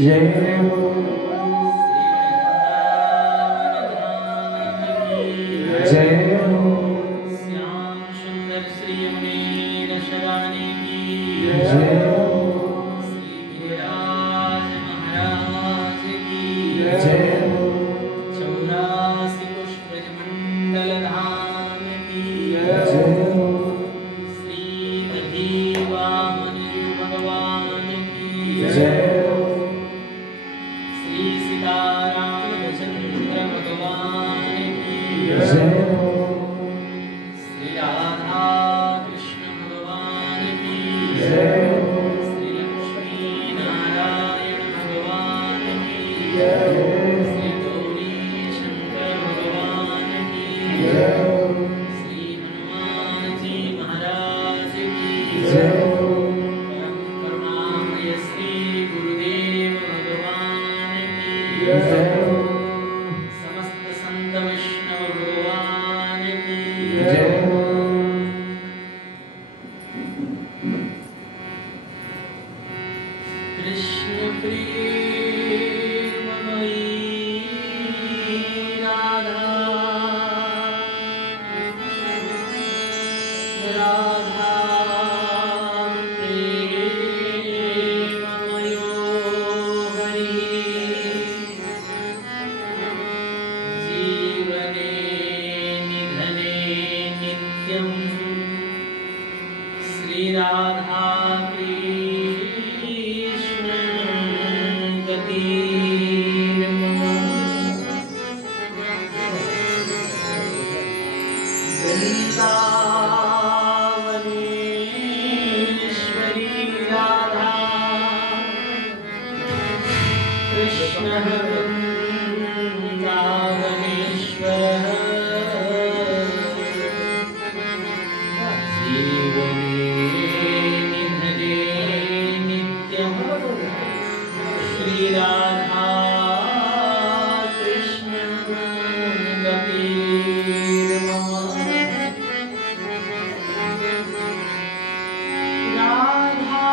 जय हो जय हो श्याम सुंदर श्री मुनि दशरानी की जय हो श्री गिरिराज महाराज की जय हो 84 पुष्प मंडल धाम की जय हो श्री दधिवामन भगवान की जय हो श्री सीतारामचंद्र भगवान की जय हो श्री राधा कृष्ण भगवान की जय हो श्री लक्ष्मी नारायण भगवान की जय हो श्री गौरी शंकर भगवान की जय हो श्री हनुमान जी महाराज की जय हो परम करुणामय श्री गुरुदेव भगवान की जय हो समस्त संत वैष्णव भगवान की जय हो कृष्ण प्रेममयी राधा राधा प्रेममयो हरि जीवने निधने नित्यं श्री राधा कृष्ण वृंदावनेश्वरी राधा कृष्ण वृंदावनेश्वर जीवने निधने नित्यं श्री राधा कृष्ण गतिर्मम राधा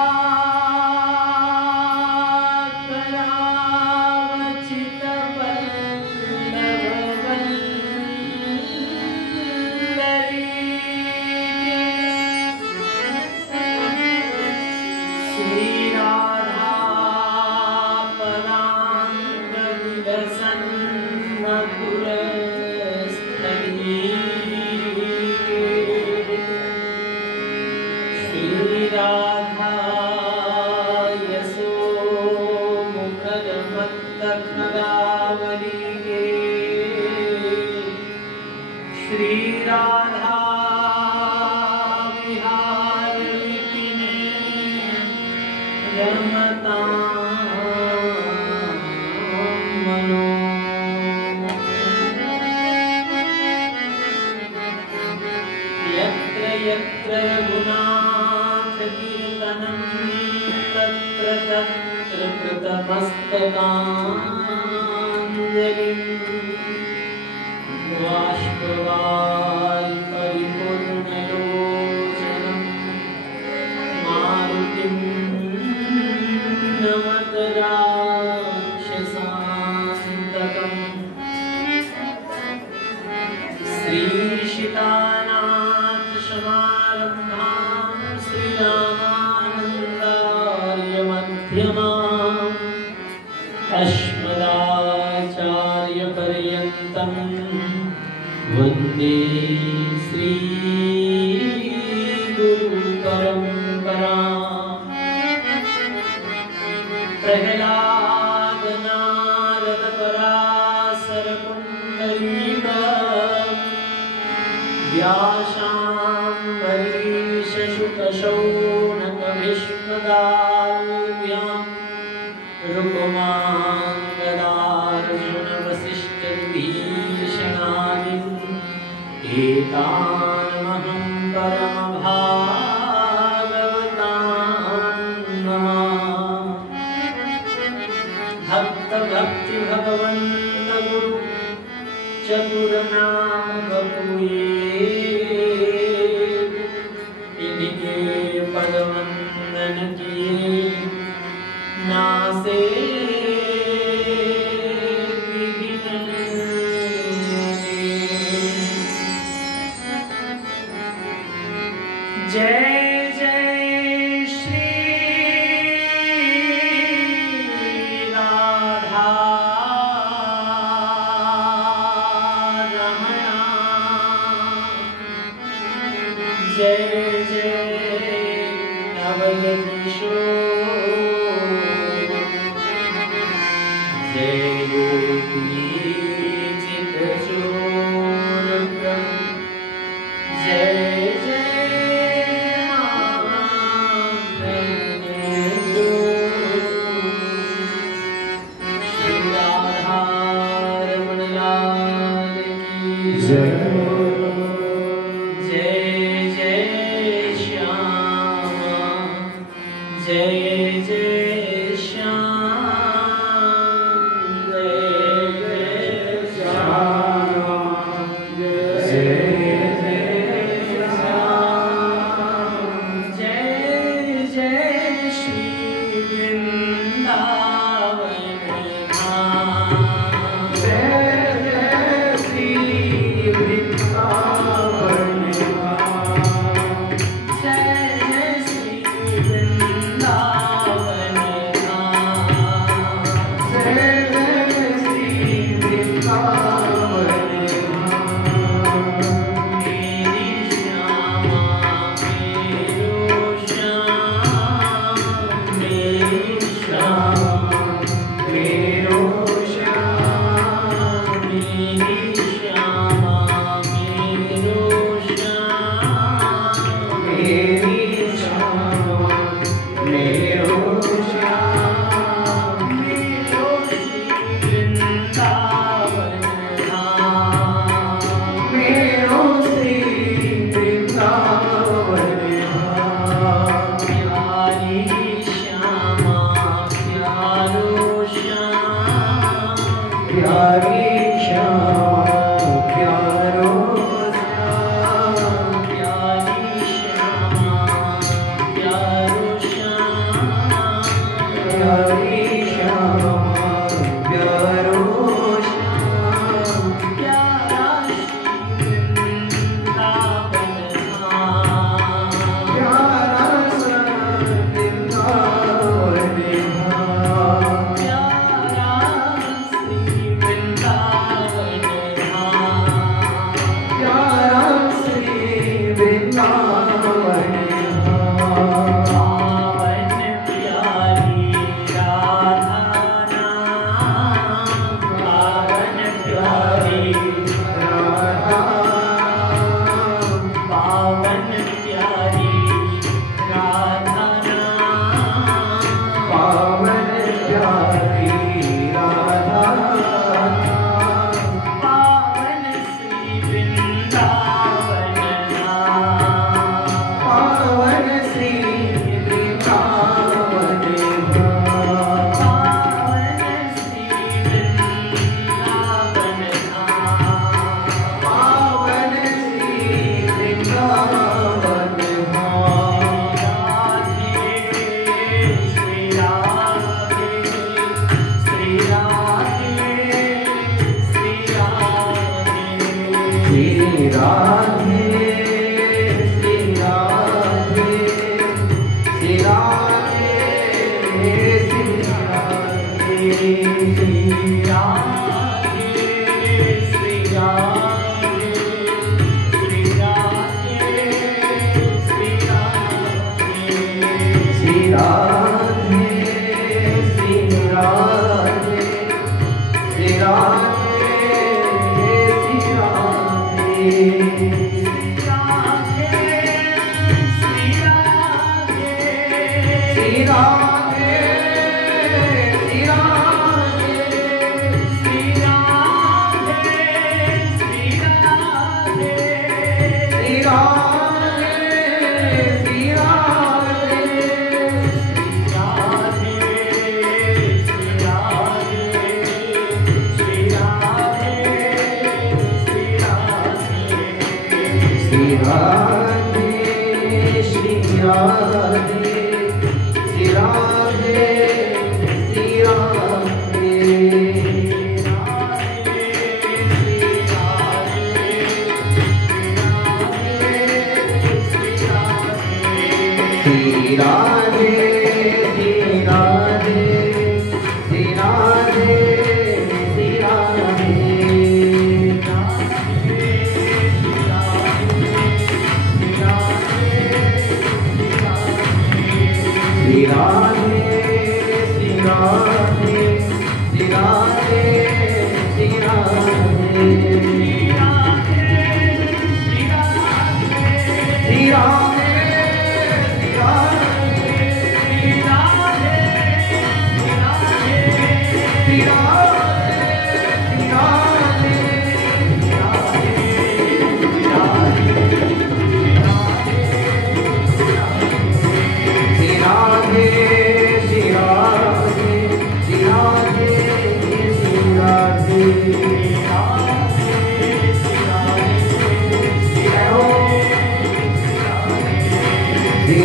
श्री राधा पदांग विलसन मधुर श्री राधा यशो मुखर मत्त खगावली के श्री राधा विहार विपिन रमता मनो यत्र यत्र रघुनाथ कीर्तनं तत्र तत्र कृतमस्तकाञ्जलिं बाष्पवारि परिपूर्णलोचनं मारुतिं नमत राक्षसान्तकम् श्रीशितानाथ समारम्भां श्रीरामानन्दार्यमध्यमाम् अस्मदाचार्यपर्यन्तं वन्दे श्रीगुरुपरम्पराम् प्रह्लाद नारद पराशर पुण्डरीक व्यासाम्बरीश शुक शौनक भीष्मदाव्यां रुक्माङ्गदार्जुन वसिष्ठ विभीषणादिं एतानहं परमभागवतां नमामि। भक्त भक्ति भगवंत गुरु चतुरनाम बपुए इनके पद वंदन किए नासे श्री राधे श्री राधे श्री राधे श्री राधे श्री राधे श्री राधे श्री राधे श्री राधे श्री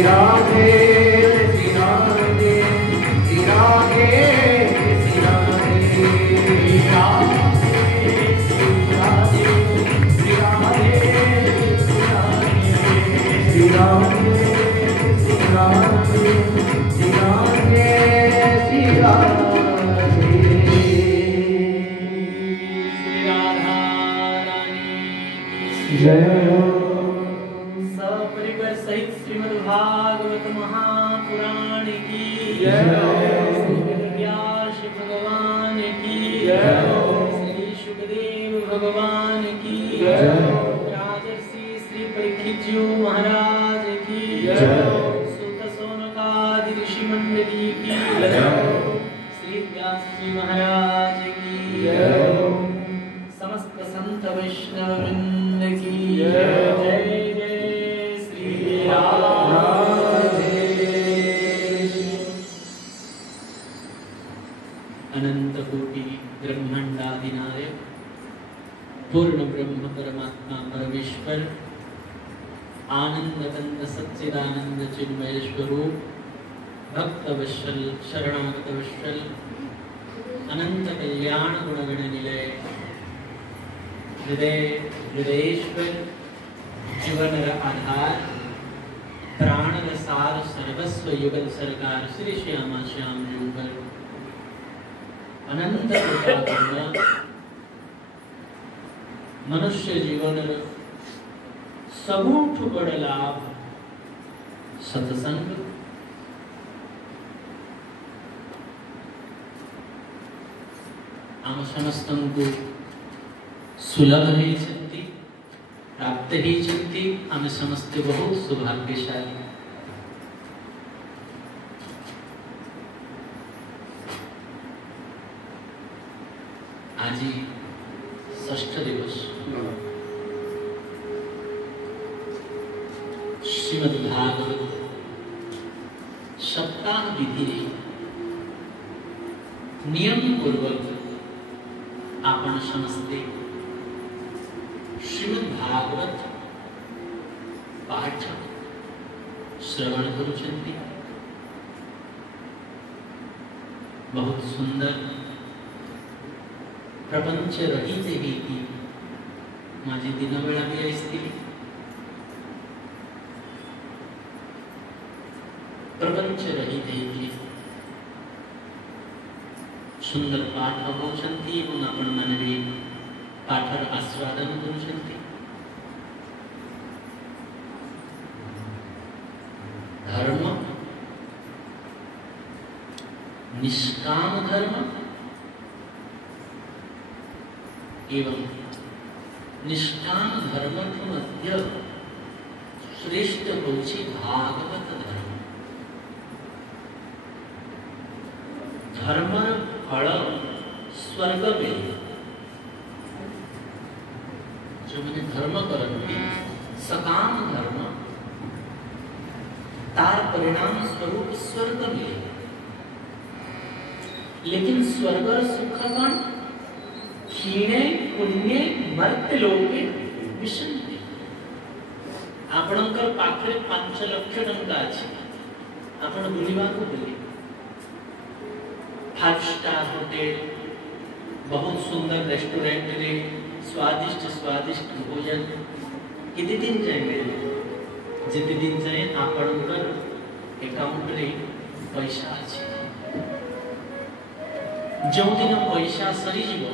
राधे सपरिवार सहित श्रीमद् भागवत महापुराण की व्यास भगवान की श्री सुखदेव भगवान की राजर्षि श्री परीक्षित जी महाराज की सुत सौनकादि ऋषि मंडली की श्री व्यास जी महाराज की समस्त संत वैष्णव वृंद की जय जय श्री राधे। अनंत कोटि ब्रह्मांडाधिनायक पूर्ण ब्रह्म परमात्मा परमेश्वर आनंद कंद सच्चिदानंद चिन्मय स्वरूप भक्त वत्सल शरणागत वत्सल अनंत कल्याण गुणगण निलय हृदय हृदयेश्वर जीवन आधार प्राण रसार सर्वस्व युगल सरकार श्री श्यामा श्याम युगल अनंत कृपा मनुष्य जीवन सबूठ बड़ लाभ सत्संग आम समस्त सुलभ ही चंती प्राप्त ही चंती आम समस्त बहुत सौभाग्यशाली। आज षष्ठ दिवस श्रीमद् भागवत सप्ताह विधि नियम पूर्वक आपण समस्ते श्रीमद् भागवत पाठ श्रवण करुछन्ति। बहुत सुंदर प्रपंच रहित रीति माझी दिन बेला भी आसती प्रपंच रहित रीति सुंदर पाठ होउछन्ति एवं आपण माने भी पाठर आस्वादन करुछन्ति। धर्म निष्काम धर्म एवं निष्काम धर्म मध्य श्रेष्ठ होउछि भागवत धर्म। धर्मर फल स्वर्ग में जो मैंने धर्म करती सकाम धर्म तार परिणाम स्वरूप स्वर्ग मिले। लेकिन स्वर्ग सुख कौन क्षीणे पुण्य मर्त्य लोके विशन्ति। आपणकर पाखरे 5 लाख टंका अछि आपण बुलिबा को बुली 5 स्टार होटल बहुत सुंदर रेस्टोरेंट रे स्वादिष्ट स्वादिष्ट भोजन कितने दिन जाएंगे जितने दिन जाए आपणकर एकाउंट रे पैसा अछि जो दिन पैसा सरी जीवो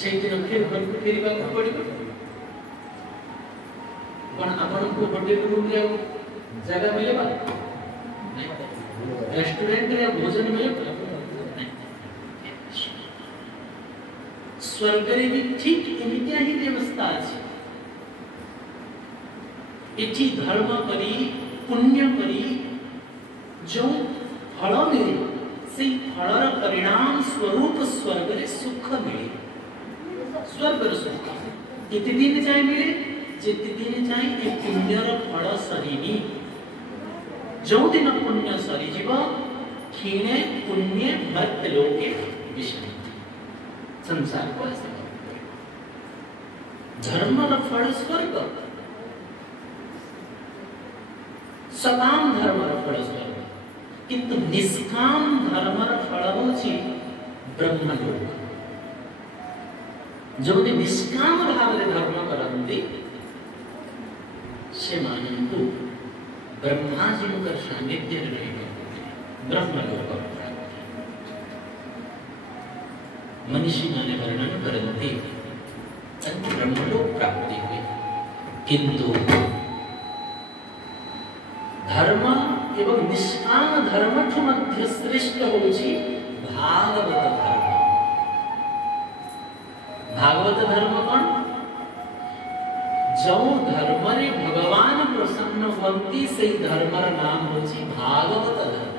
से दिन फिर घर को फेरिबा को पड़िबो पण आपण को होटल रूम रे जगह मिलेबा रेस्टोरेंट रे भोजन मिलेबा स्वर्ग रे भी ठीक एमितिया ही व्यवस्था अछि एठी धर्म करी पुण्य करी जो फल मिले से फलर परिणाम स्वरूप स्वर्ग रे सुख मिले स्वर्ग रे सुख कितने दिन जाए मिले जितने दिन जाए ए पुण्यर फल सरीनी जो दिन पुण्य सरी जीव क्षीणे पुण्य मर्त्य लोके विषय संसार को ऐसे धर्म र फल स्वर्ग सकाम धर्म र फल स्वर्ग किंतु निष्काम धर्म र फल होछि ब्रह्मलोक जो निष्काम भाव रे धर्म करंती से मानंतु ब्रह्मा जी का सानिध्य रहेगा ब्रह्मलोक मनीषी माने वर्णन करते ब्रह्मलोक प्राप्ति हुई किंतु धर्म एवं निष्काम धर्म ठु मध्य श्रेष्ठ होछि भागवत धर्म भागवत धर्म कौन जो धर्म रे भगवान प्रसन्न होती से धर्म रा नाम होछि भागवत धर्म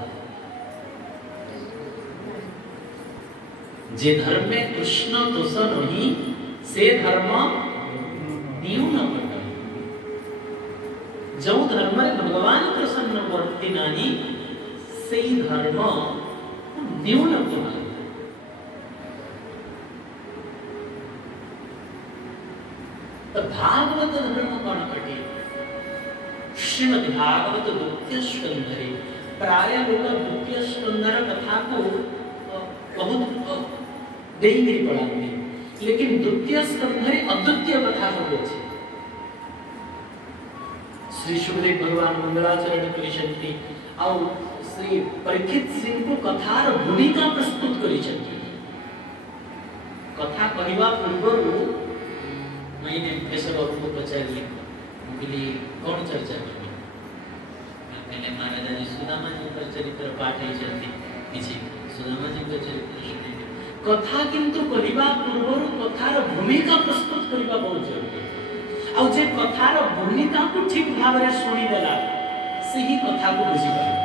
जे धर्म में कृष्ण दोष नहीं से धर्म न्यून बट जो धर्म में भगवान प्रसन्न वर्ती नानी से धर्म न्यून बट तो भागवत धर्म कौन कटे श्रीमद् भागवत द्वितीय स्कंधे प्राय लोग द्वितीय स्कंधर कथा को बहुत देरी पढ़ाते लेकिन द्वितीय स्कंधे अद्वितीय कथा सब अछि श्री सुखदेव भगवान मंगलाचरण करिसंती और श्री परीक्षित सिंह को कथार भूमिका प्रस्तुत करिसंती कथा कहवा पूर्व मैंने पेशवर को पचारिए बोली कौन चर्चा करबे मैंने महाराज जी सुदामा जी का चरित्र पाठ ही चलती किसी सुदामा जी का चरित्र कथा किंतु कहवा पूर्व कथार भूमिका प्रस्तुत करबा बहुत जरूरी आ जे कथार भूमिका को ठीक भाव रे सुनी देला से ही कथा को बुझी पाए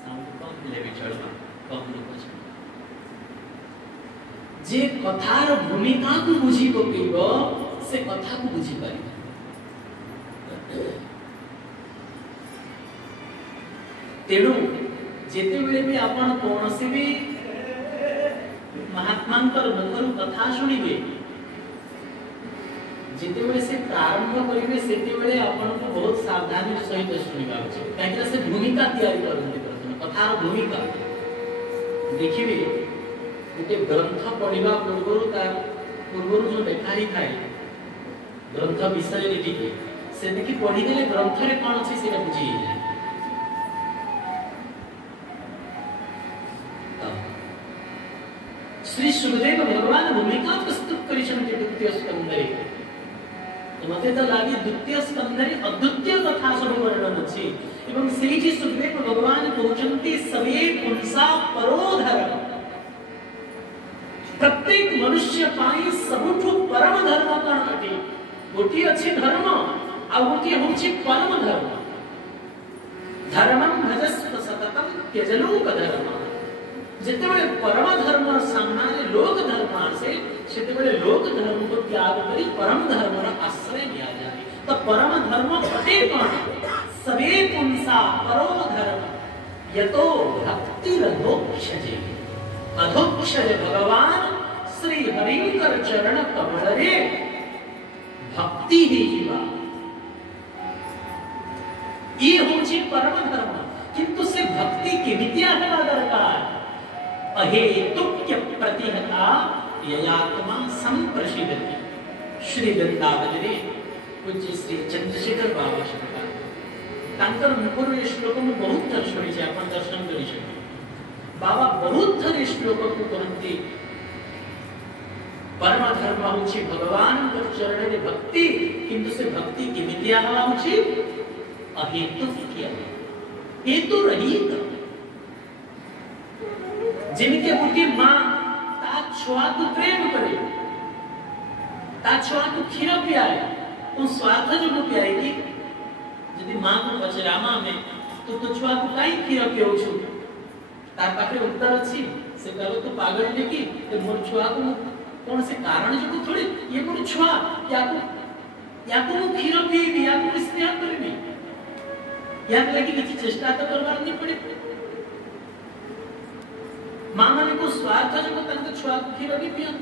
साउंड कम ले भी चलबा कम लोग जे कथार भूमिका को बुझी पकेबो से कथा को बुझी पाए तेणु जेते बेले भी आपण कोनसी भी महात्मांकर मुखरु कथा सुनिबे जेते बेले से प्रारंभ करिवे सेते बेले आपण को बहुत सावधानी सहित सुनिबा उचित काहेकि से भूमिका तैयारी करते प्रथम कथार भूमिका देखिबे गोटे ग्रंथ पढ़िबा पूर्व जो लेखा ही थाए ग्रंथ विषय रे लिखि से देखि पढ़ी देले ग्रंथ रे कोन अछि सेटा बुझी जाय श्री सुखदेव भगवान भूमिका प्रस्तुत करिसंते द्वितीय स्कंधे तो मते तो लागी द्वितीय स्कंधे अद्वितीय कथा सब वर्णन अछि एवं सेठी सुखदेव भगवान कहउचंती सवे पुंसा परोधर प्रत्येक मनुष्य पाई सबुठु परम धर्म कण अटे गोटी अछि धर्म आ गोटी होछि परम धर्म धर्मं भजस्व सततम त्यजलोक धर्म जिते बड़े परम धर्म सामना लोक धर्म आसे सेते बड़े लोक धर्म को त्याग करी परम धर्म रा आश्रय लिया जाए तो परम धर्म पटे कौन सवे पुंसा परो धर्म यतो भक्ति रधोक्षजे अधोक्षज भगवान श्री हरिंकर चरण कमल रे भक्ति ही जीवा ये होची परम धर्म किंतु से भक्ति केमिति आगला दरकार अहेतुक्य प्रतिहता ययात्मा संप्रसिद्धति श्री वृंदावन रे पूज्य श्री चंद्रशेखर बाबा सरकार तांकर मुखर ये श्लोक में बहुत थर शुणी छे अपन दर्शन करी छे बाबा बहुत थर ये श्लोक को कहते परम धर्म होछि भगवान को चरण रे भक्ति किंतु से भक्ति केमितिया हवा होछि अहेतु किया हेतु रहित जिनके बुटी मां ता छुआ को प्रेम करे ता छुआ को खीर पियाए तो स्वार्थ जो न पियाएगी यदि मां को पचरामा में तो छुआ को काई खीर पियो छु तार पाखे उत्तर अछि से कहलो तो पागल ने की ते मोर छुआ को कौन से कारण जो थोड़ी ये मोर छुआ या को खीर पिएबी या को स्नेह करबी या लगी किसी चेष्टा तो करवार नहीं पड़े मां माने को स्वार्थ जो तंग छुआ को खीर भी पिया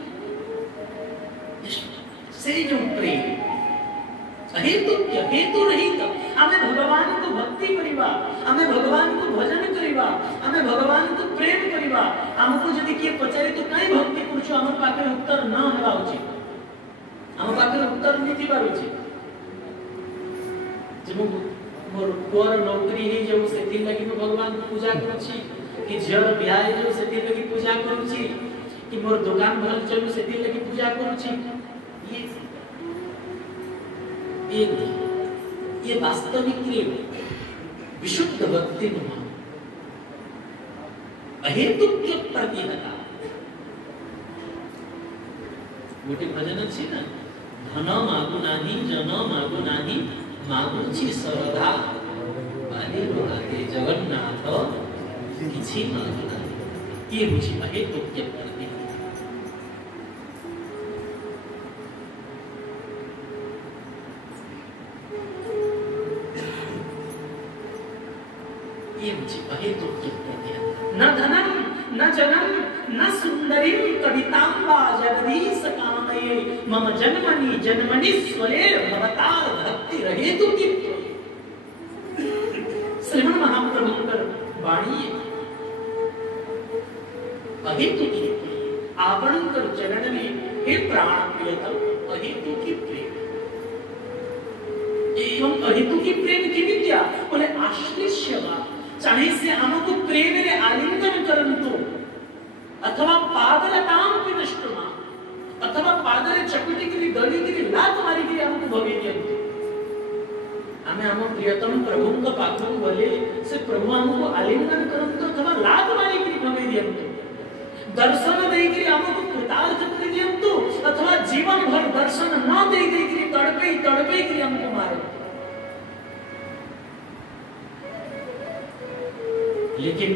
से जो प्रेम हेतु रहित आमे भगवान को भक्ति करिबा आमे भगवान को भजन करिबा आमे भगवान को प्रेम करिबा हमको जदि के पचारे तो काई भक्ति करछु हमर पाखे उत्तर न हेबा उचित हमर पाखे उत्तर नहीं थी पार उचित जब मोर पुअर नौकरी ही जो सेति लगी मैं भगवान को पूजा करछि कि झर ब्याह जो सेति लगी पूजा करछि कि मोर दुकान भल चलु सेति लगी पूजा करछि ये वास्तविक विशुद्ध भक्ति नुमा अहेतुक प्रतिहता गोटे भजन अछि ना धन मागु नाही जन मागु नाही मागुछि सरदा बाली रोहाते जगन्नाथ किछि मागु नाही ये बुझी अहेतुक प्रतिहता न धनम न जनम न सुंदरी कवितांबा जगदीश कामये मम जन्मनि जन्मनि स्वरे भवतार भक्ति रहेतु की श्रीमन महाप्रभु कर वाणी अहेतु की आवरण कर चरण में हे प्राण प्रियतम अहेतु की प्रेम एवं अहेतु की प्रेम की विद्या बोले आश्लिष्यवा चाहे से हमको प्रेम रे आलिंगन करंतु अथवा पादलताम पिनष्टमा अथवा पादरे चकुटी की गली की लात मारी की हमको भवे दियंतु हमें हम प्रियतम प्रभु का पाखु बोले से प्रभु हमको आलिंगन करंतु अथवा लात मारी की भवे दियंतु दर्शन दे के हमको कृतार्थ कर दियंतु अथवा जीवन भर दर्शन न दे के तड़पे के हमको मारो लेकिन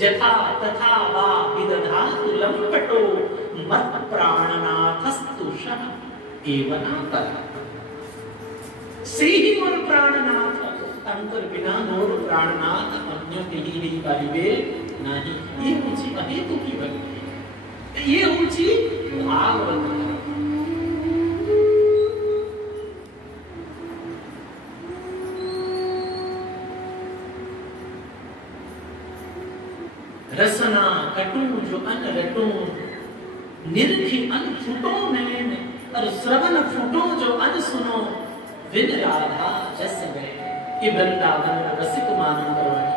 जथा तथा वा विदधातु लंपटो मत प्राणनाथस्तु शः एवनात से ही मोर प्राणनाथ तंकर बिना मोर प्राणनाथ अन्य कहीं नहीं पाइबे नहीं ये मुझी अहेतु की भक्ति ये मुझी भागवत रसना कटू जो अन रटू निर्खी अन फुटो नैन और श्रवण फुटो जो अन सुनो विन राधा जस गए ये वृंदावन रसिक मानन करवानी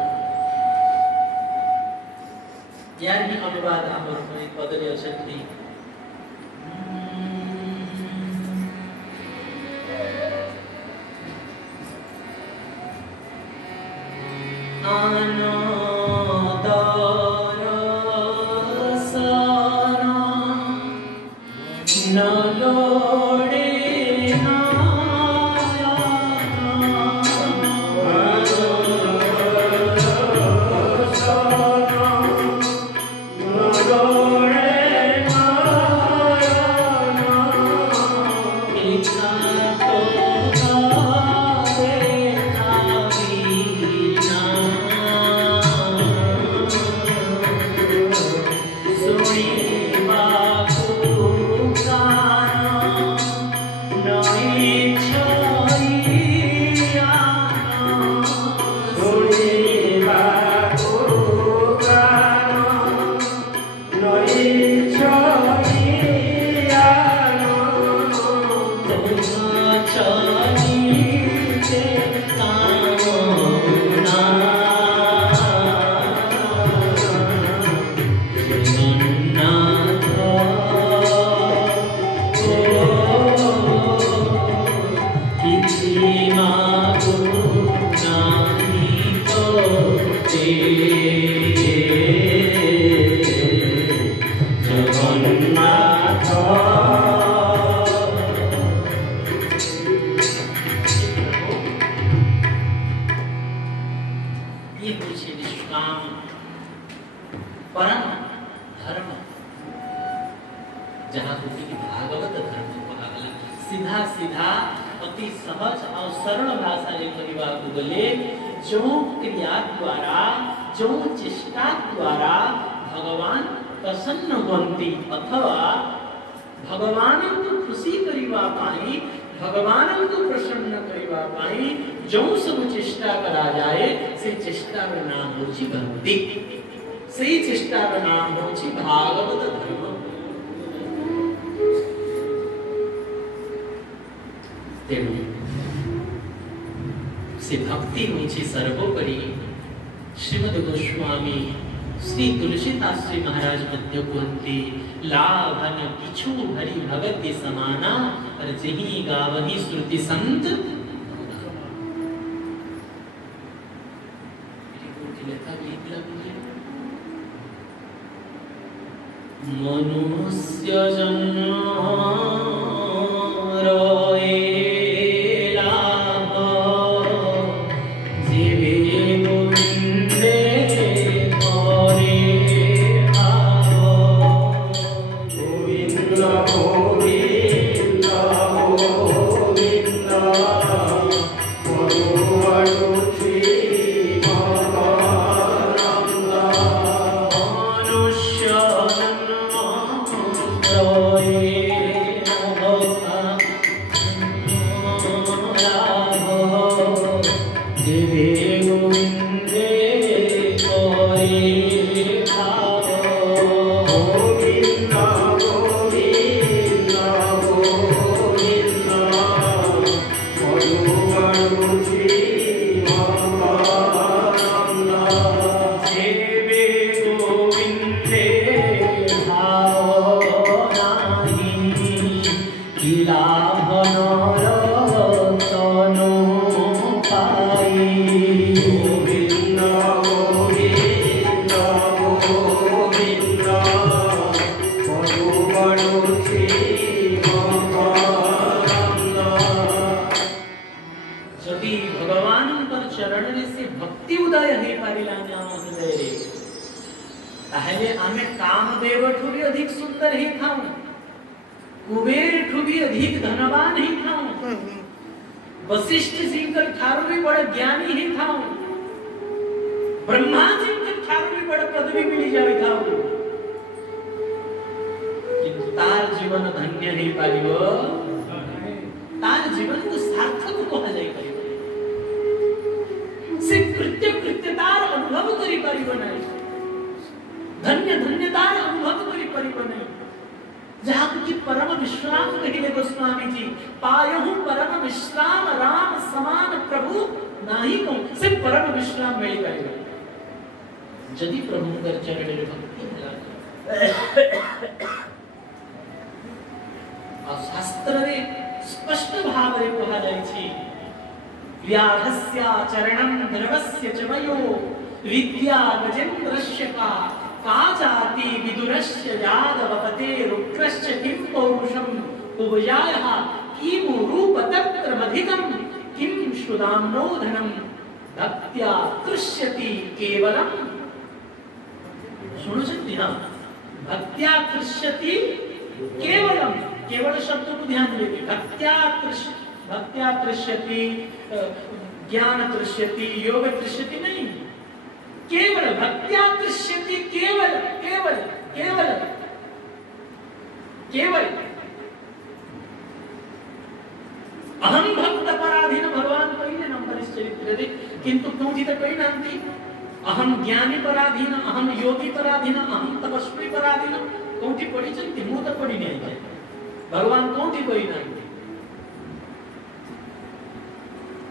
यानी अनुवाद हमर में पदले अछंती आनो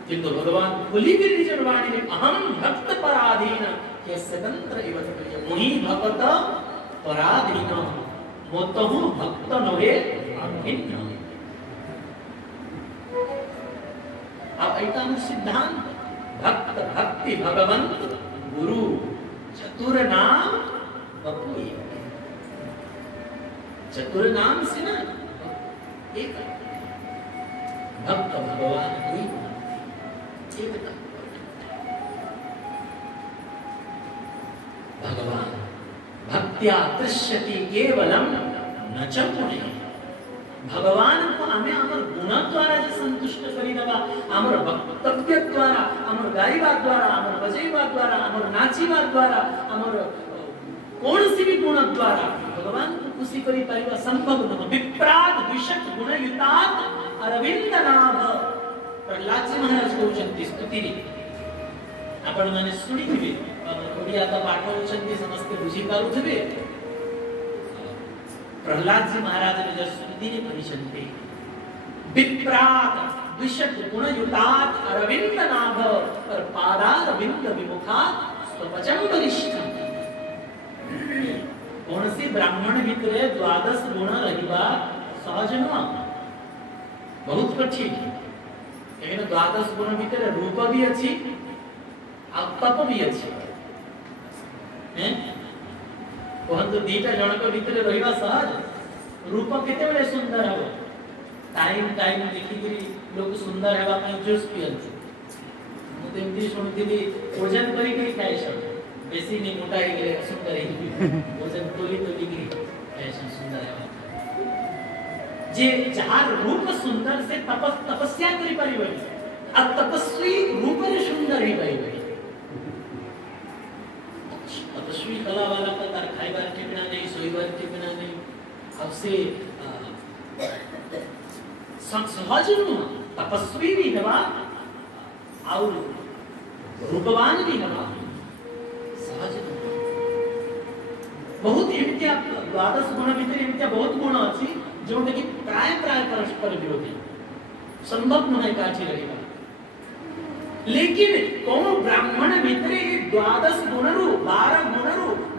किंतु भगवान खुली भी निज वाणी में अहम भक्त पराधीन के स्वतंत्र एवं प्रिय मुहि भक्त पराधीन मोतहु भक्त नवे अभिन्न। अब ऐसा सिद्धांत भक्त भक्ति भगवंत गुरु चतुर नाम बपुई। चतुर नाम से ना एक भक्त भगवान हुई एक भगवान भक्त्या दृश्यति केवलम न च पुण्य। भगवान को हमें आमर गुण द्वारा जो संतुष्ट करी दबा आमर वक्तव्य द्वारा आमर गाइबा द्वारा आमर बजैबा द्वारा आमर नाचिबा द्वारा आमर कौन सी भी गुण द्वारा भगवान को खुशी करी पाइबा संभव न। विप्राद विशक गुण युतात अरविंद नाभ। प्रहलाद जी महाराज कहउछन्ति स्तुति रे आपण माने सुनिथिबे ओडिया का पाठ होउछन्ति समस्त बुझी पारुथिबे। प्रहलाद जी महाराज ने जब स्तुति रे कहिछन्ति विप्राद विशक गुण युतात अरविंद नाभ पर पादार विंद विमुखात स्वपचम वरिष्ठम। कौन सी ब्राह्मण भितरे द्वादश गुण रहिबा सहज न बहुत कठिन। एने द्वादश गुण भितरे रूप भी अछि आ तप भी अछि हैं। कहंतु दीटा जनक भितरे रहिबा सहज। रूप केते बेले सुंदर हो टाइम टाइम देखि लोग सुंदर हेबा पई जूस पियंती। मु तेमती सुनथिली ओजन करी के खाइ छ बेसी नहीं मोटा ही गए सुंदर ही वजन तोली तोली की ऐसा सुंदर है जे जहां रूप सुंदर से तपस्या करी परिबे अब तपस्वी रूप रे सुंदर ही परिबे। तपस्वी कला वाला का तार खाइबार टिकना नहीं सोइबार टिकना नहीं अब से सहज न तपस्वी भी हवा और रूपवान भी हवा बहुत एमतिया द्वादश गुण भितर एमतिया बहुत गुण अछि जोटा कि प्राय प्राय परस्पर विरोधी संभव न है काठी रहेगा। लेकिन कोनो ब्राह्मण भितर द्वादश गुण रु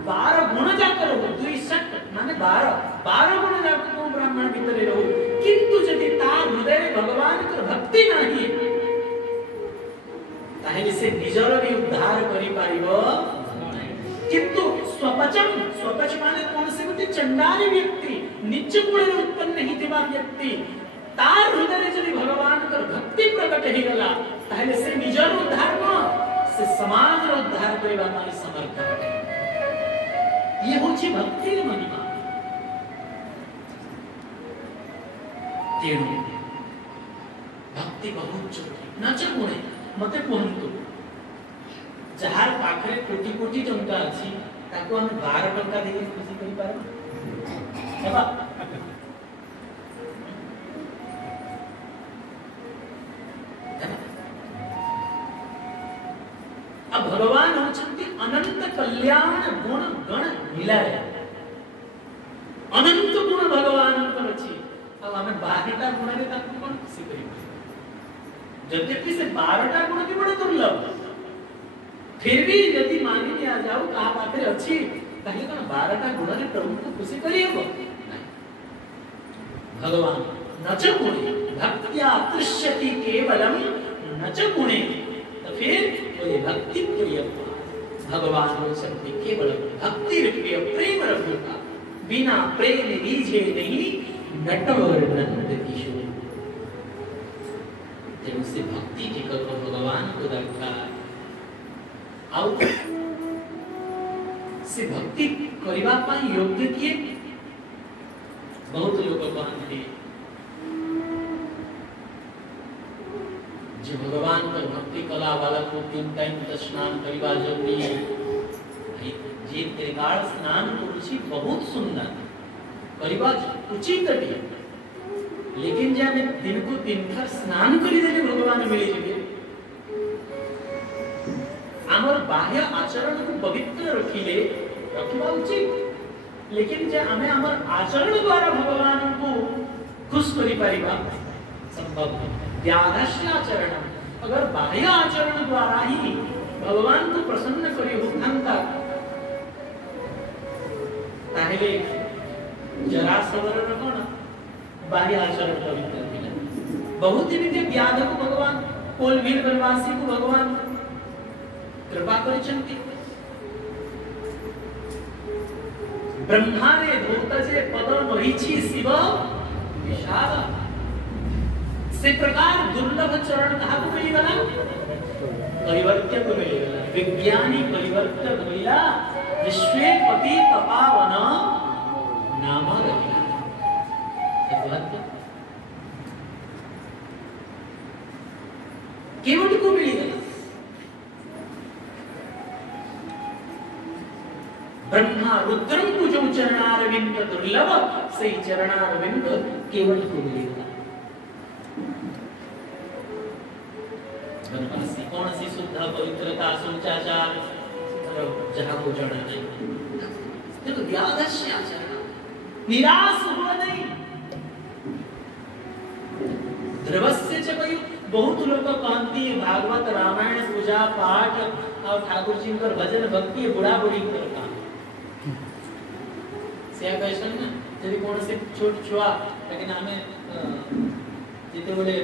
12 गुण जाकर हो 62 माने 12 गुण जाकर को ब्राह्मण भितर रहो किंतु यदि ता हृदय भगवान कर भक्ति नाही ताहे से निजर भी उद्धार करि पारिबो। किंतु स्वपच माने कौन से गोटे चंडाल व्यक्ति निच गुण रे उत्पन्न हितिबा व्यक्ति तार हृदय जदि भगवान कर भक्ति प्रकट हे गला ताहे से निजर उद्धार न से समाज रो उद्धार करबा पाई समर्थ है। ये होछि भक्ति रे महिमा। तेणु भक्ति बहुत जरूरी न च गुणे मते कहंतु जहार पाखरे कोटी कोटी टंका अछि ताको हम 12 टंका देके खुशी करि पारबो हेबा। अब भगवान होचंती अनंत कल्याण गुण गण मिलाय अनंत गुण भगवान पर अछि। अब हमें 12टा गुण रे ताको कोन खुशी करि जद्यपि से 12टा गुण भी बड़ा दुर्लभ फिर भी यदि मानी लिया जाओ कहा पाखे अच्छी कहीं कौन 12टा गुण रे प्रभु को खुशी करी हो भगवान न च गुणे भक्त्या दृश्यति केवलम न च गुणे। तो फिर बोले भक्ति प्रिय भगवान हो सकते केवल भक्ति प्रिय प्रेम रखा बिना प्रेम रीझे नहीं नटवर नंद किशोर। तेणु से भक्ति के करो भगवान को दरकार आउ से भक्ति करिबा पाई योग्य किए बहुत लोग कहते जो भगवान पर भक्ति कला वाला को 3 टाइम स्नान करिबा जरूरी है। जे त्रिकाल स्नान करूछि बहुत सुंदर करिबा उचित है लेकिन जे हमें दिन को 3 बार स्नान करि देले भगवान मिले जे आमर बाह्य आचरण को पवित्र रखिले रखिबा उचित लेकिन जे हमें आमर आचरण द्वारा भगवान को खुश करि परिबा संभव व्याधस्य आचरण अगर बाह्य आचरण द्वारा ही भगवान को प्रसन्न करे हुंता ताहेले जरासवर कोण बाह्य आचरण पवित्र थिला बहुत रीते व्याध को भगवान कोलवीर वनवासी को भगवान कृपा करिसंती ब्रह्मा ने धोतजे पद मरीचि शिव विशाल से प्रकार दुर्लभ चरण कहा को मिलगला परिवर्त्य को मिलगला विज्ञानी परिवर्त्य मिला विश्वेपति तपावन नाम रहिला केवट को मिलगला ब्रह्मा रुद्रम को जो चरणारविंद दुर्लभ से चरणारविंद केवट को मिलेगा बनवासी कौन सी शुद्ध पवित्रता सुचाचार जहां को जड़ा नहीं देखो व्याधस्य आचरण निराश हुआ नहीं ध्रुवस्य च कई बहुत लोग कहती है भागवत रामायण पूजा पाठ और ठाकुर जी का भजन भक्ति बुढ़ा बुढ़ी करता से कैसन ना यदि कौन से छोट छुआ लेकिन हमें जिते बोले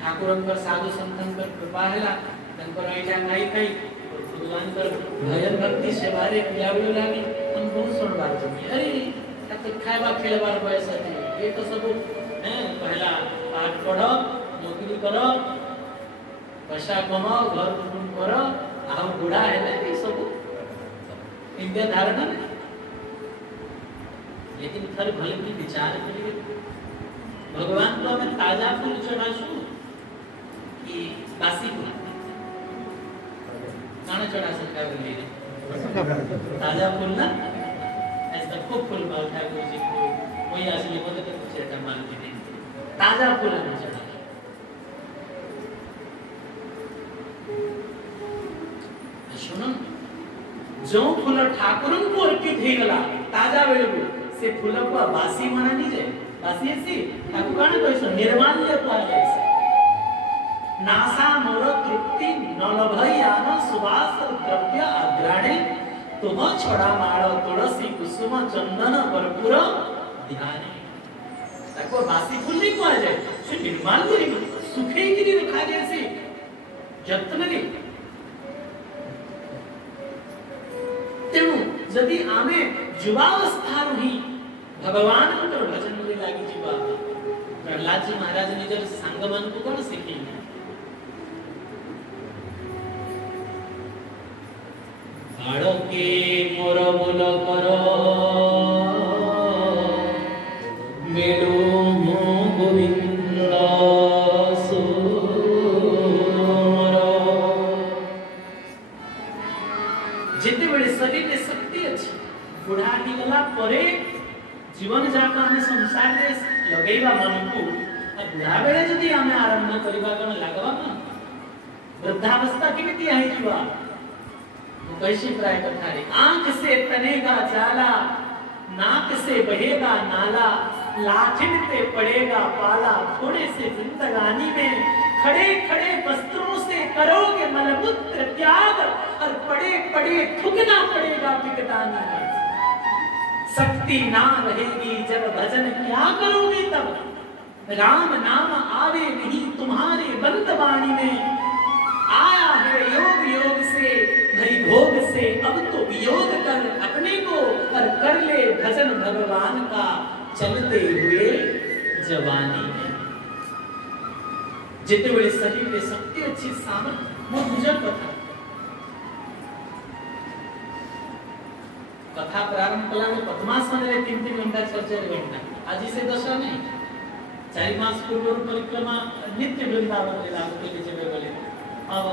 ठाकुरंकर साधु संतंकर कृपा हैला तंकर आइटा नाही कई भगवान कर भजन भक्ति से बारे पियावलो लागी हम बहुत सुनबार जमी अरे तब तो खाएबा खेलबार बयस है ये तो सब हैं पहला पाठ पढ़ो नौकरी करो पैसा कमाओ घर कुटुंब करो आ बूढ़ा है ना ये सब इंडिया धारणा लेकिन थर भले की विचार करिए भगवान को हमें ताजा फूल चढ़ाशु कि बासी फूल काना चढ़ा सकता है बोलिए ताजा फूल ना ऐसा खूब फूल बाउठा कोई जी को कोई असली बोले तो कुछ ऐसा मान के नहीं ताजा फूल ना चढ़ा सुनो जो फूल ठाकुरन को अर्पित हे गला ताजा वेलु से फूल को बासी माना नहीं जाए बासी ऐसी ठाकुर काना तो ऐसा निर्माल्य तो आ ऐसा नासा मोर तृप्ति नलभई आन सुवास द्रव्य अग्राणे तुम छोड़ा मारो तुलसी कुसुम चंदन कर्पूर ध्याने ताको बासी फूल नहीं को आ जाए से निर्माल्य सुखे की रखा जैसे जत्न नहीं तेणु जदि आमे युवावस्था ही भगवान को भजन में लागी जीवा प्रहलाद जी महाराज निजर संग मन को कौन सीखी बाड़ो के मोर बोल करो मेडो मो गोविंद जिते बड़े शरीर में शक्ति अच्छी बुढ़ा ही गला परे जीवन जाका हमें संसार में लगेगा मन को बुढ़ा बेले जदि हमें आरंभ करिबा कन लागबा न वृद्धावस्था केमिति आइ जीवा कैसी प्राय कथा रे आंख से तनेगा जाला नाक से बहेगा नाला लाठिन पे पड़ेगा पाला थोड़े से जिंदगानी में खड़े खड़े वस्त्रों से करोगे मलमूत्र त्याग और पड़े पड़े थूकना पड़ेगा पिकदानी में शक्ति ना रहेगी जब भजन क्या करोगे तब राम नाम आवे नहीं तुम्हारे बंद वाणी में आया है योग योग से भई भोग से अब तो वियोग कर अपने को और कर ले भजन भगवान का चलते हुए जवानी में जितने बड़े शरीर में शक्ति अच्छी सामर्थ वो गुजर कथा प्रारंभ कला में पद्मासन रे 3-3 घंटा 4-4 घंटा आज से दशा नहीं 4 मास पूर्व परिक्रमा नित्य वृंदावन लीला के लिए जब बोले अब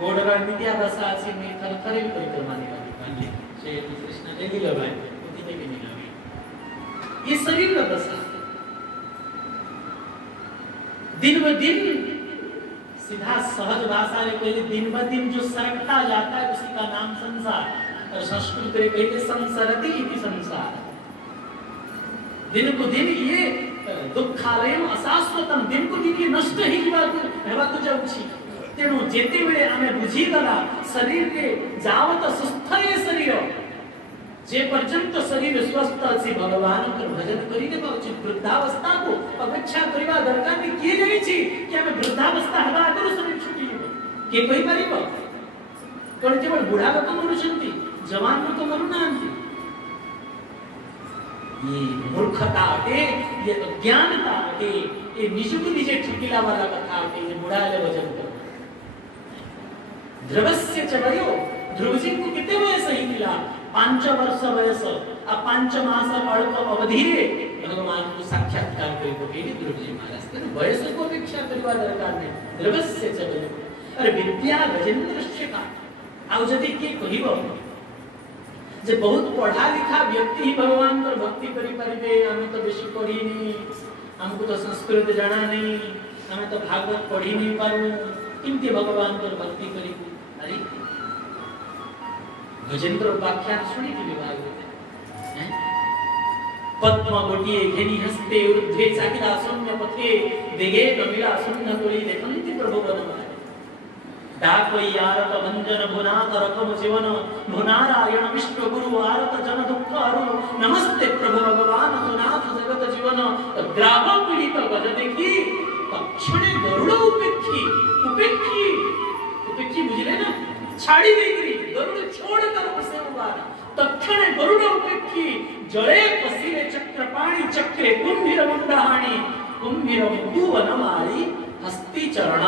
गोडरा नित्या दशा से में थरथरे परिक्रमा निकाली मान से कृष्ण ने दिल भाई उठी के भी नहीं लगी ये शरीर का दशा दिन ब दिन सीधा सहज भाषा में पहले दिन ब दिन जो सरकता जाता है उसी का नाम संसार और संस्कृत में कहते संसरति इति संसार दिन को दिन ये दुखालयम अशाश्वतम दिन को दिन ये नष्ट ही की बात ହେବାକୁ ଯାଉଛି। ତେଣୁ ଯେତେବେଳେ ଆମେ ବୁଝିଗଲା ଶରୀରରେ ଯାବତ ସୁସ୍ଥ ଏ ଶରୀର, जे पर्यंत शरीर स्वस्थ अछि भगवान के भजन करि देबा उचित। वृद्धावस्था को अपेक्षा करबा दरकार नहीं किए जाई छी कि हमें वृद्धावस्था हवा आगु शरीर छुटी जीव के कहि परिबो। कोन केवल बुढ़ा लोक मरुछंती, जवान लोक मरु नांती। ये मूर्खता अटे, ये अज्ञानता अटे, ये निजुक निजे ठुकिला वाला कथा अटे। ये बुढ़ा ले भजन कर ध्रुवस्य च वयो, ध्रुव जी को कितने वयस ही मिला? 5 वर्ष वयस आ 5 मास अल्प अवधि रे भगवान को साक्षात्कार करि पकेली ध्रुव जी महाराज। तेणु वयस को अपेक्षा करबा दरकार नहीं। ध्रुवस्य च वयो, अरे विद्या गजेन्द्रस्य का आउ जदि के कहिबो जे बहुत पढ़ा लिखा व्यक्ति ही भगवान पर भक्ति करि परिबे। हमें तो बेसी पढ़िनी, हमको तो संस्कृत जाना नहीं, हमें तो भागवत पढ़ी नहीं पारू, किंतु भगवान पर भक्ति करी। अरे गजेंद्र उपाख्यान सुनी थी विभाग में। पद्म गोटिए घेनी हस्ते ऊर्ध्वे चाकिला शून्य पथे देगे कपिला शून्य कोली देखंति प्रभु बनमाय। डाकई आरत भंजन भुनाथ रकम जीवन भुनारायण विष्णु गुरु आरत जन दुख हरु नमस्ते प्रभु भगवान सुनाथ जगत जीवन। ग्राम पीड़ित गज देखी तक्षणे गरुड़ उपेक्षी उपेक्षी उपेक्षी बुझले ना, छाड़ी देकरी गरुड़ छोड़ कर उसे उबारा। तक्षणे गरुड़ उपेक्षी जले पसिरे चक्रपाणी चक्रे कुंभीर मुंडहाणी कुंभीर मुकुवनमाली हस्ती चरण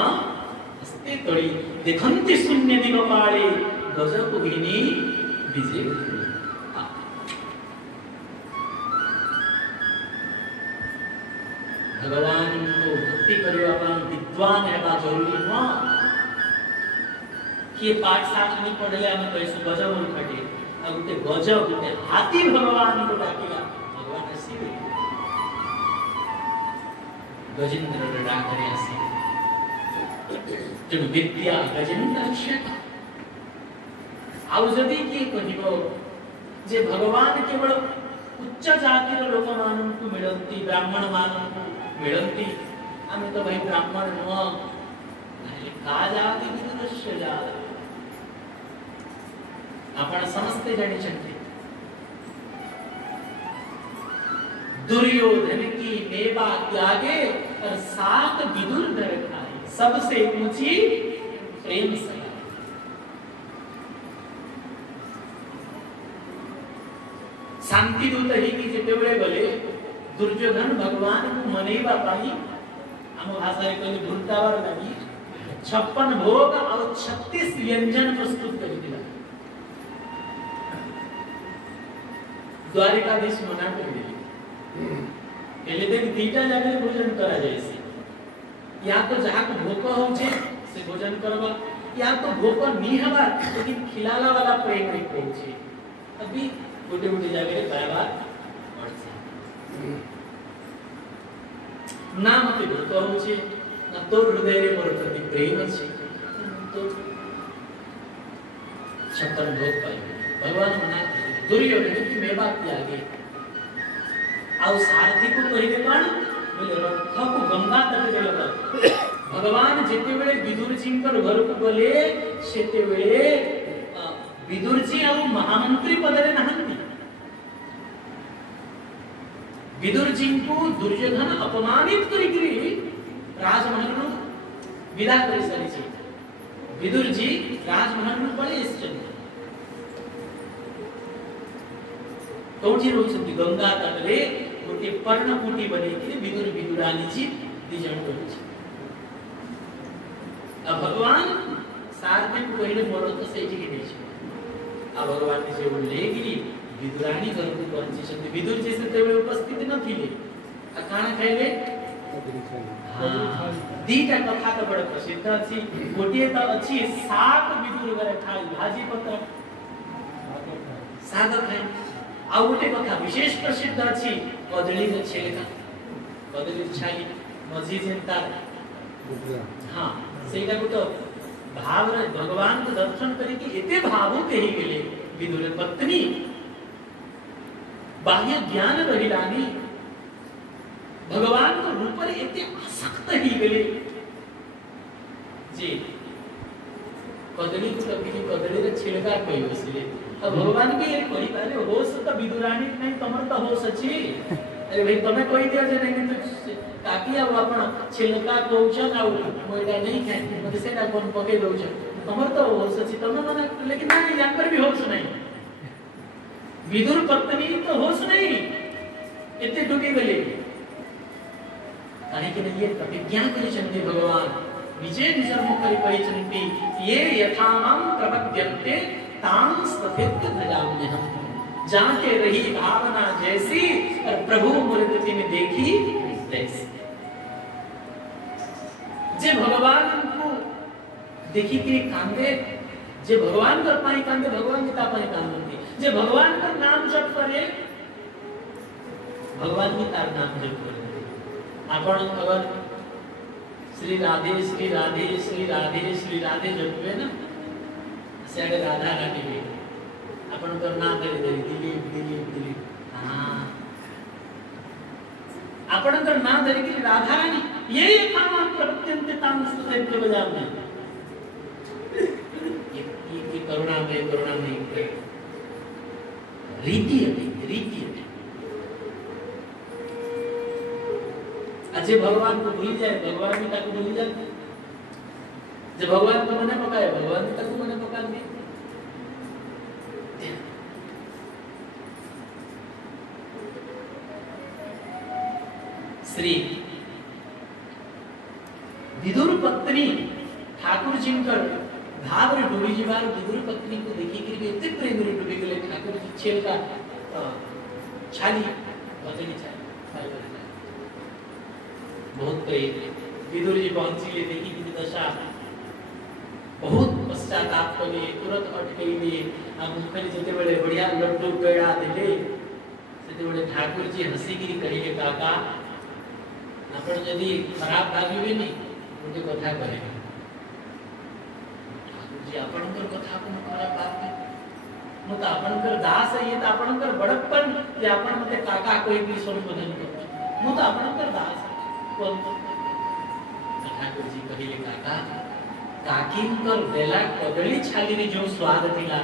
हस्ते तड़ी देखंती शून्य दिगपाली गज कुगिनी विजय। भगवान को भक्ति करवा ପାଇଁ विद्वान हेबा जरूरी न कि पाठ साठ नहीं पढ़ले हम कैसे गज मूर्खटे आ गुटे गज गुटे हाथी भगवान को डाकिला भगवान आसीबे गजेंद्र रे डाकरे आसी। तेणु विद्या गजेंद्रस्य आउ जदि कि कहिबो जे भगवान केवल उच्च जातिर लोक मानन को मिलंती, ब्राह्मण मानन को मिलंती। आमे तो भाई ब्राह्मण न का जाति विदुरस्य जाति आपण समस्ते जानि छथि। दुर्योधन की मेवा त्यागे और 7 विदुर नर खाए, सबसे ऊंची प्रेम से। शांति दूत ही कि जेतेबेले गले दुर्योधन भगवान को मनेबा पाई हम भाषा रे कहले भूलतावर लागि 56 भोग और 36 व्यंजन प्रस्तुत कर दिला। द्वारिकाधीश मना कर दिली एले देख तीटा जगह भोजन करा जायसी। या तो जहां को भोक होचे से भोजन करबा, या तो भोक नी हवा लेकिन खिलाला वाला प्रेम नहीं पहुंचे। अभी गोटे गोटे जगह बार पड़ছে ना मते भोक होचे ना तो हृदय रे मोर प्रति प्रेम अछि तो 56 भोग पाई भगवान मना दुर्योधन की मेवा त्यागे। आउ सारथी को कहिबे कोन बोले रथ को गंगा तट देल भगवान जेते बेले विदुर जी कर घर को गले सेते बेले विदुर जी आ महामंत्री पद रे नहंती। विदुर जी को दुर्योधन अपमानित करिकरी राजमहल नु विदा करि सारी छी। विदुर जी राजमहल नु पळे एसचंदी कोठी रोचंती गंगा तट रे गोटे पर्णकुटी बनेकरी विदुर विदुरानी जी दिजन करिछि। अब भगवान सारथी को कहिले मोर तो सेठी के देछि आ भगवान जी से लेगिरी विदुरानी घर को पहुंची छथि। विदुर जी से तेबे उपस्थित न थिले आ काना खाइले दीटा कथा तो बड़ प्रसिद्ध अछि। गोटे त अछि 7 विदुर घर खाई भाजी पत्र साग खाई। आ गोटे कथा विशेष प्रसिद्ध अछि कदली रे छेलका कदली छाई मझी चिंता हां सेटा को तो भाव रे भगवान को दर्शन करी कि एते भावुक ही गेले विदुर पत्नी बाह्य ज्ञान रहिलानी भगवान को रूप रे एते आसक्त ही गेले कदली को टपिकी कदली रे छिलका कहि बसिले अब भगवान भी ये कहि ताले होश तो विदुराणी नहीं तमर तो होश अछि अरे भाई तमे कहि दियो जे नहीं तो काकी अब आपण छिलका कहउछन आ मोइडा नहीं खाए मते सेटा कोन पके दउछ तमर तो होश अछि तमे माने लेकिन नहीं जानकर भी होश नहीं विदुर पत्नी तो होश नहीं इतने डूबी गले काहे कि ये प्रतिज्ञा करी चंदी भगवान विजय निजर मुख करी कही चंदी ये यथामं प्रपद्यन्ते तां तथेत्य भजाम्यहम् जाके रही भावना जैसी और प्रभु मूर्ति में देखी तैसी जे भगवान को देखी कि कांदे जे भगवान कर पाई कांदे भगवान की तापाई कांदे जे भगवान का नाम जप करे भगवान की तार नाम जप करे आपण अगर श्री राधे श्री राधे श्री राधे श्री राधे जपवे ना सेडे राधा रानी भी आपण कर नाम करे दिलीप दिलीप दिलीप हां आपण कर नाम धरे की राधा रानी ये काम प्रत्यंत तांस्तते प्रभजाम में ये करुणा में रीति है अच्छे भगवान को भूल जाए भगवान भी ताको भूल जाए जब भगवान को मने पकाए भगवान भी ताको मने पका दे श्री विदुर पत्नी ठाकुर जी कर भाव रे डूबी जीवार विदुर पत्नी को देखी कि एते प्रेम रे डूबी गेले ठाकुर जी छेल का छाली बदली छाली बहुत कई विदुर जी पहुंची ले देखी कि दशा बहुत पश्चाताप कले तुरंत अटकैले आ मुखली जते बड़े बढ़िया लड्डू पेड़ा देले सेते बड़े ठाकुर जी हंसी गिरी कहिए काका आपण यदि खराब भागिबे नहीं उनके कथा करे ठाकुर जी आपनकर कथा को खराब भागे मत आपनकर दास है ये तो आपनकर बड़प्पन ये आपन मते काका कोई भी संबोधन कर मत आपनकर दास ठाकुर जी कहिले काका काकींकर बेला कदली छाली रे जो स्वाद थिला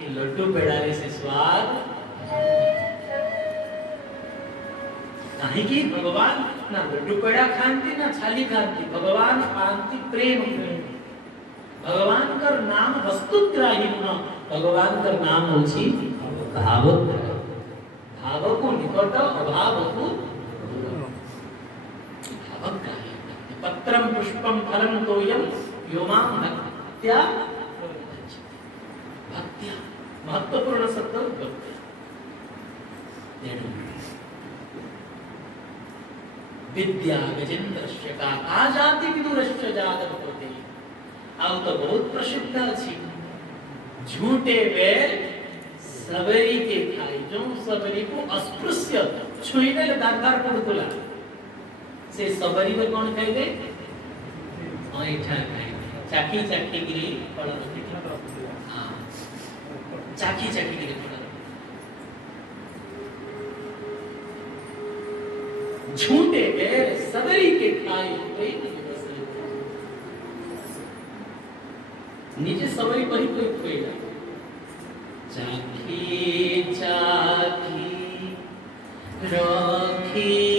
ये लड्डू पेड़ा रे से स्वाद नहीं कि भगवान ना लड्डू पेड़ा खांती ना छाली खांती भगवान खांती प्रेम भगवान कर नाम वस्तुग्राही न भगवान कर नाम होची भावग्राही भाव को निकट अभाव को पत्रम पुष्पम फलम तोयम योमां भक्त्या महत्वपूर्ण शब्द भक्ति विद्या गजेन्द्रस्य का आजाति विदुरस्य जातक होते आउ तो बहुत प्रसिद्ध अछि झूठे वेर सबरी के खाई जो सबरी को अस्पृश्य छुईने दांतार पड़तुला से सबरी में कौन खाइबे ऐठा खाइबे चाखी चाखी गिरी फल हां चाखी चाखी गिरी फल झूठे गैर सबरी के खाई नीचे सबरी पर कोई खोएगा चाखी चाखी रखी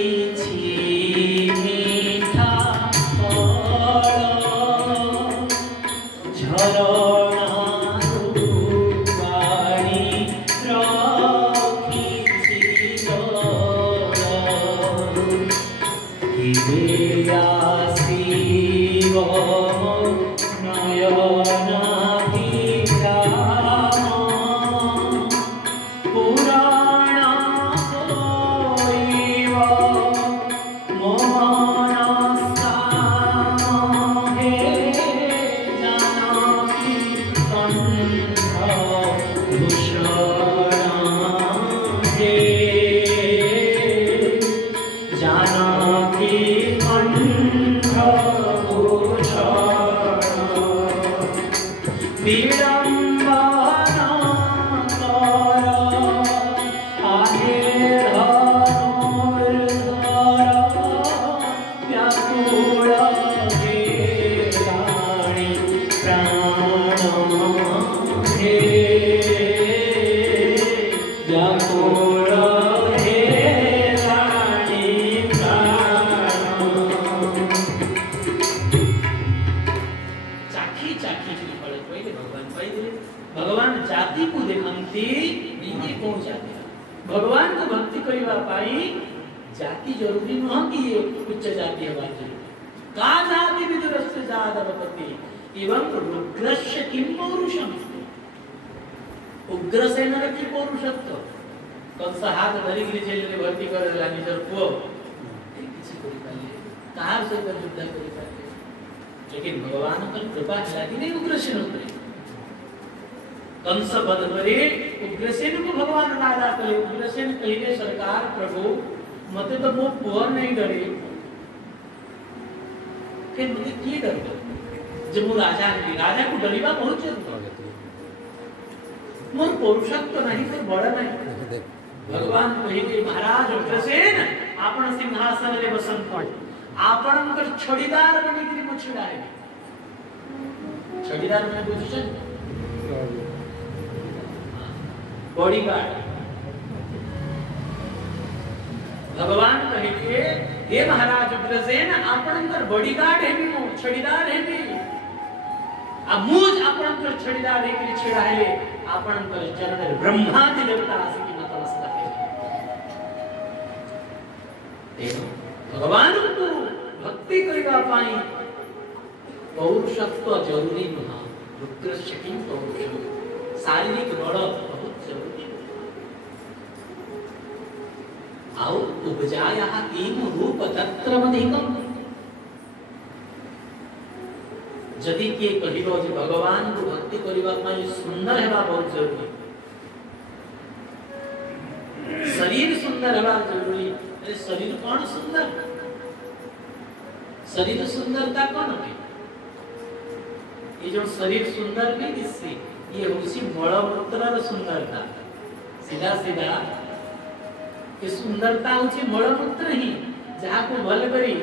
जाना की कंठ भगवान जाति को देखंती नहीं कौन जाति भगवान को भक्ति करवा पाई जाति जरूरी न कि ये उच्च जाति है बात का जाति विदुरस्य जादवपति एवं रुद्रस्य किम पौरुषम उग्रसेन की पौरुषत्व कंस हाथ धरी के जेल में भर्ती कर देला निजर को किसी करि पाले तार से युद्ध करि पाले लेकिन भगवान पर कृपा जाति नहीं उग्रसेन होते कंस वध करे उग्रसेन को भगवान राजा करे उग्रसेन कहले सरकार प्रभु मते तो वो पुअर नहीं डरे के मते की डर जब वो राजा को डरीबा बहुत जरूरी मोर पौरुषत्व नहीं तो बड़ा नहीं भगवान कहले महाराज उग्रसेन आपण सिंहासन रे बसंत आपण कर छड़ीदार बनी के मुछड़ाए छड़ीदार में बुझछन बॉडीगार्ड भगवान कहे हे महाराज उग्रसेन आपणकर बॉडीगार्ड है भी छड़ीदार है भी अमूज आपणकर छड़ीदार है कि छेड़ा है आपणकर चरण ब्रह्मादि देवता आसी की नतमस्तक है भगवान को भक्ति करबा पाई पौरुषत्व जरूरी नहा रुद्रस्य किं पौरुषम शारीरिक बल आओ उपजायाः किम रूप तत्रमधिकम जदि के कहिलो जे भगवान को भक्ति करबा पई सुंदर हेबा बहुत जरूरी शरीर सुंदर हेबा जरूरी अरे शरीर कौन सुंदर शरीर सुंदरता कौन है ये जो शरीर सुंदर नहीं किससे ये उसी मल मूत्र सुंदरता सीधा सीधा ये सुंदरता होची मल मूत्र ही जहाँ को भल करी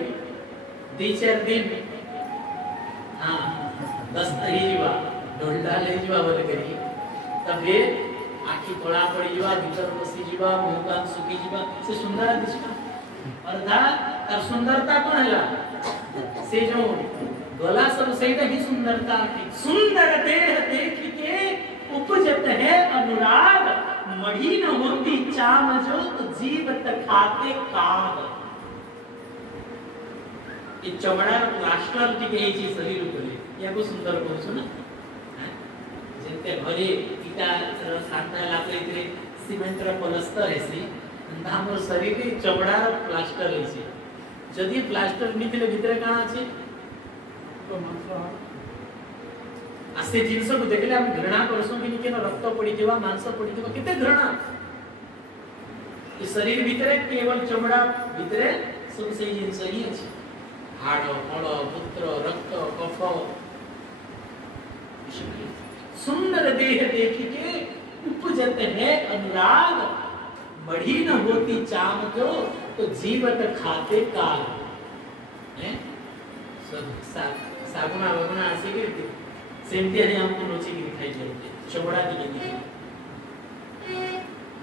2-4 दिन हाँ दस्त ही जीवा ढोलडा ले जीवा भल करी तब ये आखी थोड़ा पड़ी जीवा भीतर बसी जीवा मुंह कान सुखी जीवा से सुंदर दिशा अर्थात तर सुंदरता कौन है से जो गला सब सहित ही सुंदरता थी सुंदर देह देख के उपजत है अनुराग मढ़ी न होती चाम जो तो जीवत खाते काग ये चमड़ा प्लास्टर टिके एची शरीर उपरे या को सुंदर कहछु ना जेते घरे इटा साता लागे इतरे सीमेंट रा प्लास्टर हेसी हमर शरीर के चमड़ा रा प्लास्टर हेसी जदी प्लास्टर निकले भीतर काना अछि तो मांस आसे जिनस को देखले हम घृणा करसो कि निके रक्त पड़ी जेवा मांस पड़ी जेवा किते घृणा इस शरीर भीतर केवल चमड़ा भीतर सब से जिनस ही अछि हाड़ हड़ मूत्र रक्त कफ सुंदर देह देख के उपजत है अनुराग बढ़ी न होती चाम जो तो जीवत खाते काल हैं सब सागुना वगुना आसी के सेमती है हमको नोची की दिखाई देते चमड़ा की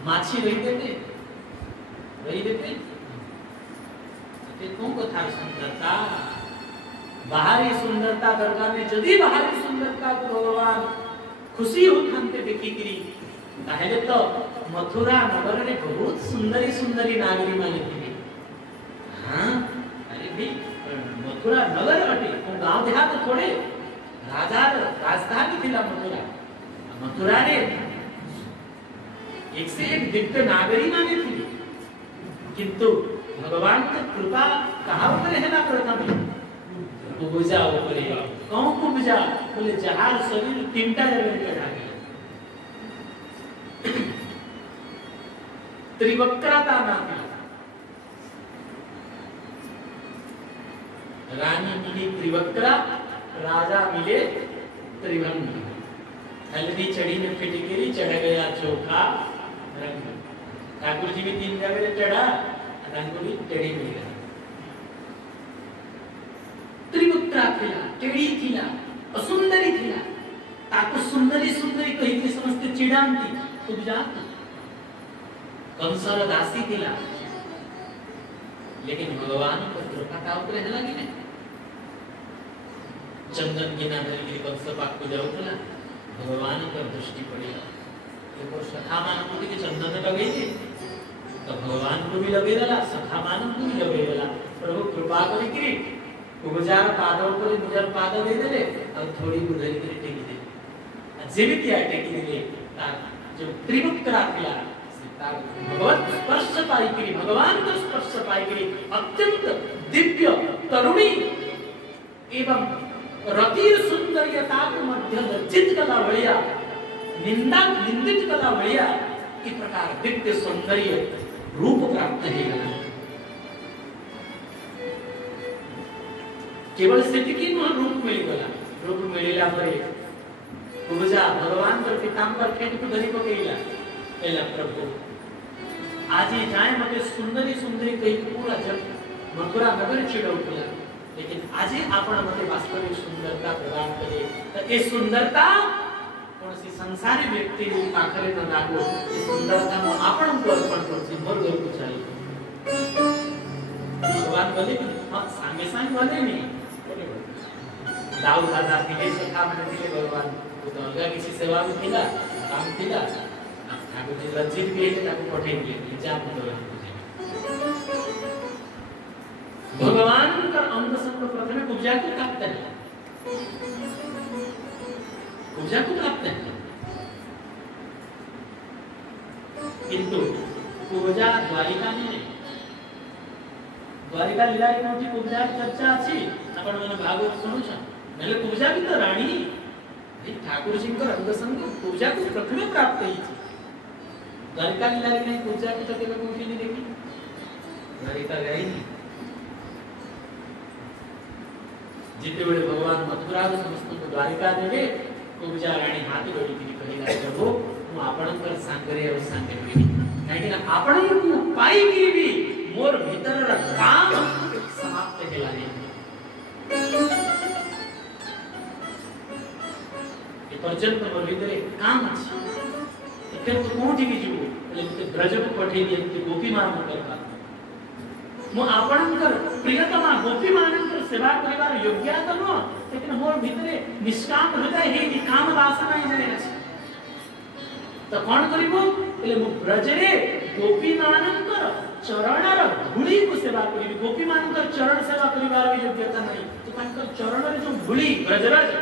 माछी रही देते ते कौन को था सुंदरता बाहरी सुंदरता दरगाह में जदी बाहरी सुंदरता को भगवान खुशी होते देखी करी ताहले तो मथुरा नगर रे बहुत सुंदरी सुंदरी नागरी माने थी हां अरे भी मथुरा नगर अटे गांव देहात थोड़े राजा राजधानी थिला मथुरा रे एक से एक दिव्य नागरी माने थी किंतु भगवान की कृपा कहाँ पर है ना प्रथम बुझा ऊपर कौन को बुझा बोले जहाज शरीर 3टा जगह पे चढ़ा गया त्रिवक्त्रता नाम रानी मिली त्रिवक्त्रा राजा मिले त्रिभंग हल्दी चढ़ी में फिटकरी चढ़ गया चोखा रंग ठाकुर जी भी 3 जगह चढ़ा रंगोली टेढ़ी मिल गया त्रिवक्त्रा थिला टेढ़ी थिला असुंदरी थिला ताको सुंदरी सुंदरी कही के समस्त चिड़ांती खूब जाती कंसर दासी थिला लेकिन भगवान को कृपा का ऊपर है लगी नहीं चंदन गिना धरी कंस पाक को जाउतला भगवान का दृष्टि पड़ेगा देखो सखा मान को भी चंदन लगे तो भगवान को भी लगे रहा सखा मान को भी लगे रहा प्रभु कृपा करी उपजार पादों को निजर पाद दे दे और थोड़ी बुधरी के टेकी दे जीवित या टेकी दे तार जो त्रिमुक्त राखिला तार भगवत स्पर्श पाई करी भगवान का स्पर्श पाई करी अत्यंत दिव्य तरुणी एवं रतिर सुंदरियता के मध्य लज्जित कला बढ़िया निंदा निंदित कला बढ़िया इस प्रकार दिव्य सौंदर्य रूप प्राप्त है केवल सेतिकी न रूप मिलगला रूप मिलिला परे पूजा भगवान तर पीतांबर फेंट को धरी पकेला एला प्रभु आज ही जाए मते सुंदरी सुंदरी कई पूरा जग मथुरा नगर चिड़ौला लेकिन आज ही आपण मते वास्तविक सुंदरता प्रदान करे तो ए सुंदरता कोनसी संसारी व्यक्ति पाखरे न लागो ए सुंदरता मो आपण को अर्पण करछि मोर घर को चाहि भगवान बोले कि हां सांगे सांग बोले नहीं दाऊ दादा दिले सखा मन दिले भगवान तो अलगा किसी सेवा में थिला काम थिला ठाकुर जी लज्जित भी है ताको पठे दिए जा भगवान भगवान का अंग संग प्रथम पूजा को प्राप्त है पूजा को प्राप्त है किंतु पूजा द्वारिका में नहीं द्वारिका लीला की मोटी पूजा चर्चा अछि आपण मन भागवत सुनु छ नले पूजा भी तो रानी ये ठाकुर जी को रंग संग पूजा को प्रथम प्राप्त ही थी द्वारिका लीला की पूजा की तो केवल कोई नहीं देखी द्वारिका गई नहीं जिते बड़े भगवान मथुरा को समस्त को द्वारिका देवे पूजा रानी हाथी गड़ी की कहेगा प्रभु मु आपण कर सांगरे और सांगरे काहे कि आपण को पाई की भी मोर भीतर काम समाप्त हेला नहीं पर्यंत मोर भीतर काम अछि एते तो कोठी की जीवो એટલે ब्रज को पठे दिए कि गोपी मान करता मो आपणकर प्रियतमा गोपी मानकर सेवा करिवार योग्य त न लेकिन मोर भीतरे निष्काम हृदय हे कि काम वासना ही नहीं अछि तो कोन करिवो એટલે मो ब्रज रे गोपी मानकर चरणर धूली को सेवा करी गोपी मानकर चरण सेवा करिवार योग्यता नहीं तो तांकर चरण रे जो धूली ब्रजराज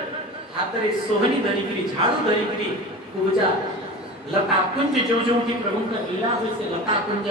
हाथ रे सोहनी धरी करी झाड़ू धरी करी पूजा लता कुंज जो जो की प्रभु का लीला हुई से लता कुंज